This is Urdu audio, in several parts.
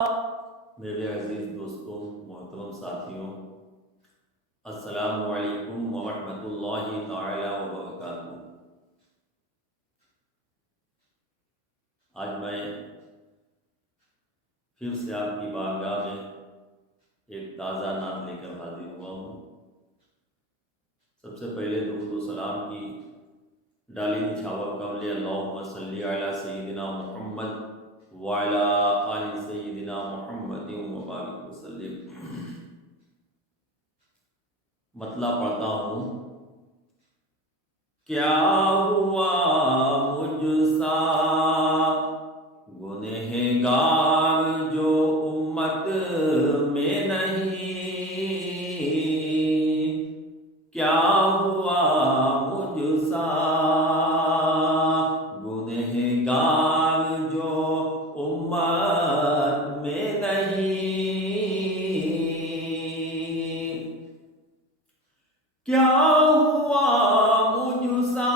میرے عزیز دوستوں، محترم ساتھیوں، السلام علیکم ورحمۃ اللہ تعالی وبرکاتہ۔ آج میں پھر سے آپ کی بارگاہ میں ایک تازہ نعت لے کر حاضر ہوا ہوں۔ سب سے پہلے درود و سلام کی ڈالی نچھاور قبل اللہم صلی علی سیدنا محمد وعلی آل سیدنا محمد وبارک وسلم۔ مطلع پڑھتا ہوں۔ کیا ہوا مجھ سا گنہگار جو امت میں نہیں، کیا ہوا مجھ سا گنہگار جو امت میں نہیں، کیا ہوا مجھ سا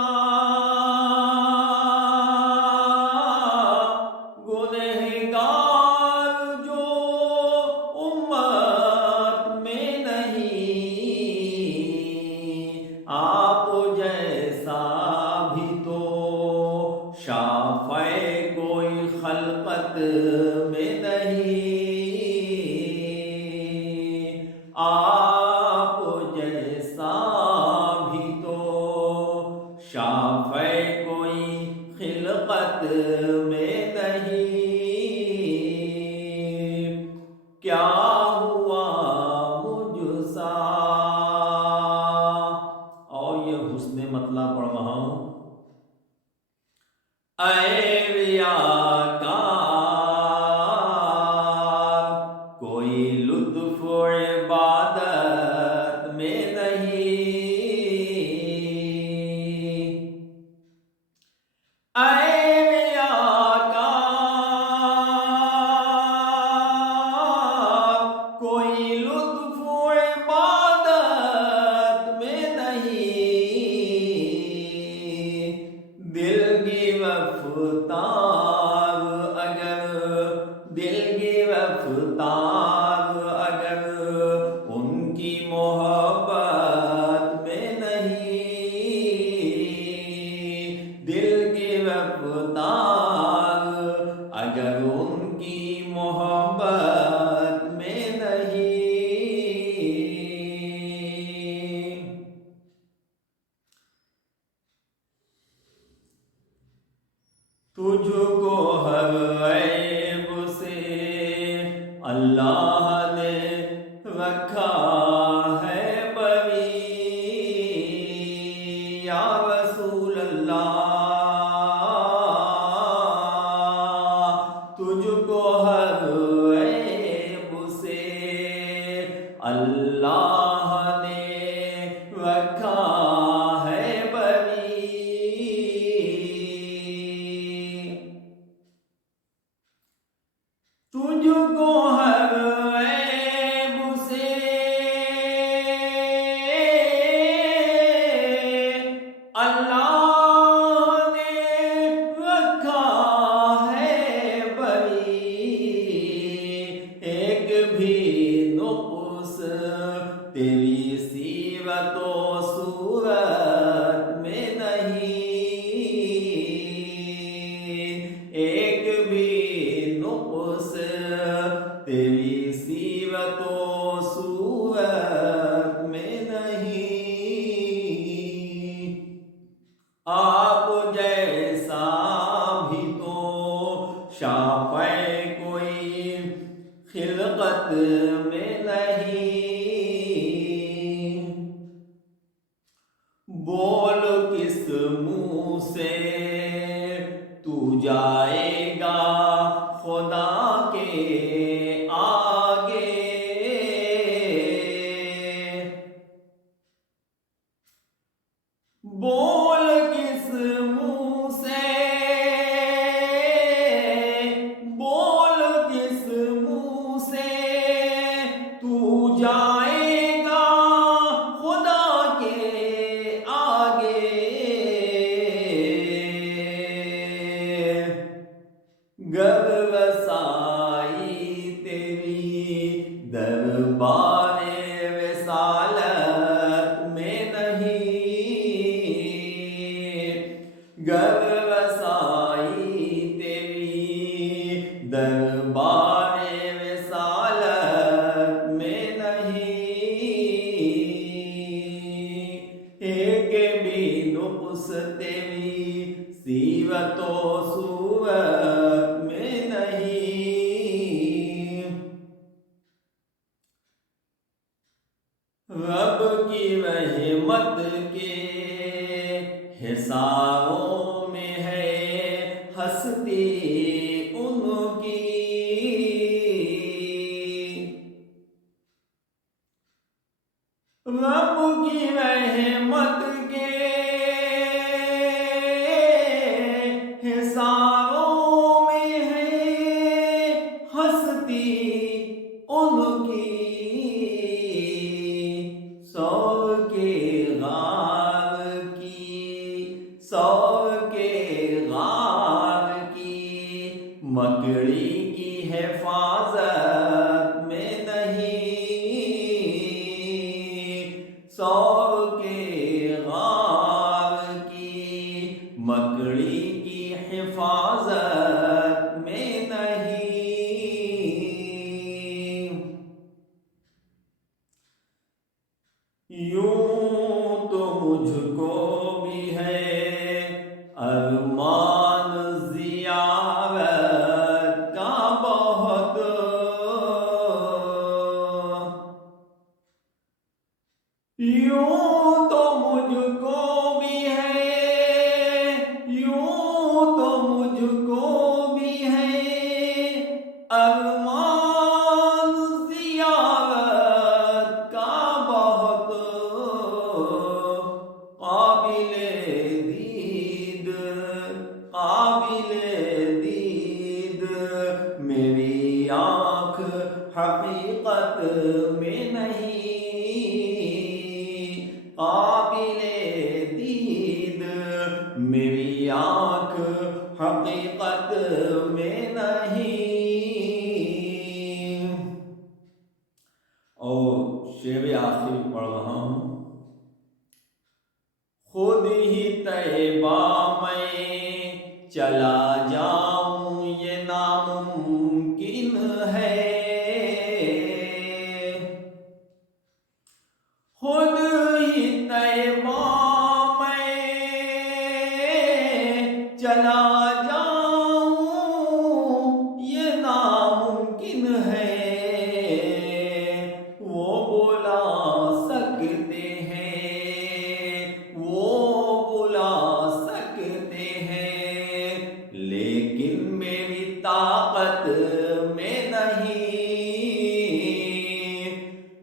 گنہگار جو امت میں نہیں، آپ جیسا بھی تو شافع کوئی خلقت میں نہیں، آپ جیسا بھی تو شافع کوئی خلقت میں نہیں، کیا ہوا مجھ سا۔ اور یہ حسن مطلع پڑھ رہا ہوں۔ اے ریاکار کوئی لطف عبادت میں نہیں، اے ریاکار کوئی لطف عبادت میں نہیں، دل کی رفتار اگر ان کی محبت میں نہیں، دل کی رفتار اگر ان کی محبت میں نہیں، تجھ کو ہر عیب سے اللہ نے رکھا ہے بری، یا رسول اللہ تجھ کو ہر عیب سے اللہ نے رکھا ہے بری، تجھ کو ہر عیب سے اللہ نے رکھا ہے بری، ایک بھی نقص تیری سیرت و صورت میں نہیں، ایک بھی نقص تیری سیرت و صورت میں نہیں، آپ جیسا بھی تو شافع کوئی خلقت میں نہیں، بول کس منہ سے تو جائے گا خدا کے آگے، بول کس منہ سے، بول کس منہ سے تو دربار رسالت میں نہیں، گر رسائی تیری دربار رسالت میں نہیں، ایک بھی نقص تیری سیرت و صورت میں نہیں، رب کی رحمت کے حصاروں میں ہے ہستی ان کی، رب کی رحمت کے حصاروں میں ہے ہستی ان کی، سور کے غار کی مکڑی کی حفاظت میں نہیں، سور کے غار کی مکڑی کی حفاظت میں نہیں، یوں تو مجھ کو بھی ہے ارمان زیارت کا بہت، یوں تو مجھ کو بھی ہے، یوں تو مجھ کو بھی ہے ارمان زیارت کا بہت، قابل دید میری آنکھ حقیقت میں نہیں، قابل دید میری آنکھ حقیقت میں نہیں، اور شعر آخر پڑھ رہا ہوں، خود ہی طیبہ میں چلا جاؤں یہ ناممکن ہے، خود ہی طیبہ میں چلا جاؤں یہ ناممکن ہے، وہ بلا سکتے ہیں لیکن میری طاقت میں نہیں،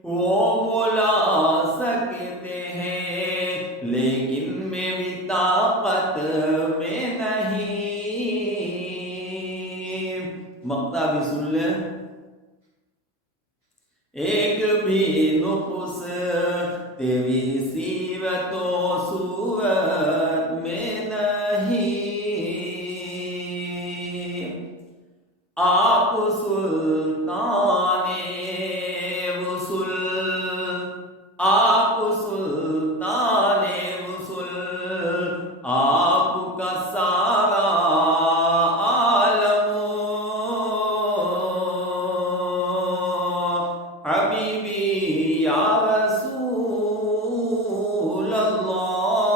وہ بلا سکتے ہیں لیکن میری طاقت میں نہیں، مقطع بھی سن لیں، ایک بھی نقص تیری سیرت و صورت میں نہیں، آپ سلطان رسل، آپ سلطان رسل، آپ کا سارا عالم، حبیبی یا رسول اللہ،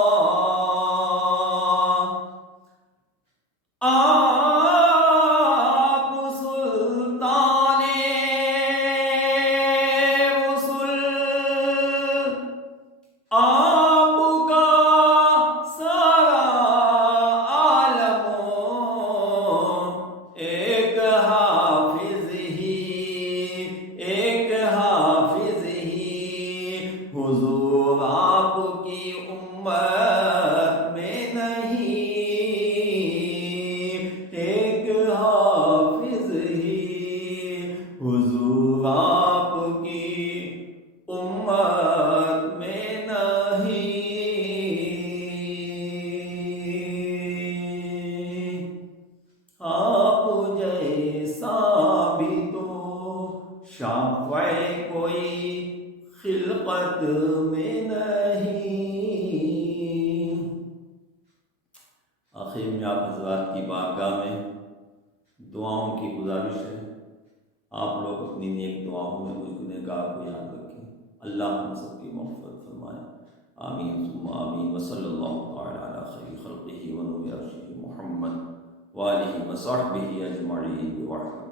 شافع کوئی خلقت میں نہیں۔ آخر میں آپ حضرات کی بارگاہ میں دعاؤں کی گزارش ہے، آپ لوگ اپنی نیک دعاؤں میں مجھ گنہگار کو یاد رکھیں۔ اللہ ہم سب کی مغفرت فرمائے، آمین ثم آمین۔ وصلی اللہ تعالی علی خیر خلقہ ونور عرشہ محمد وآلہ وصحبہ اجمعین بوحدہ۔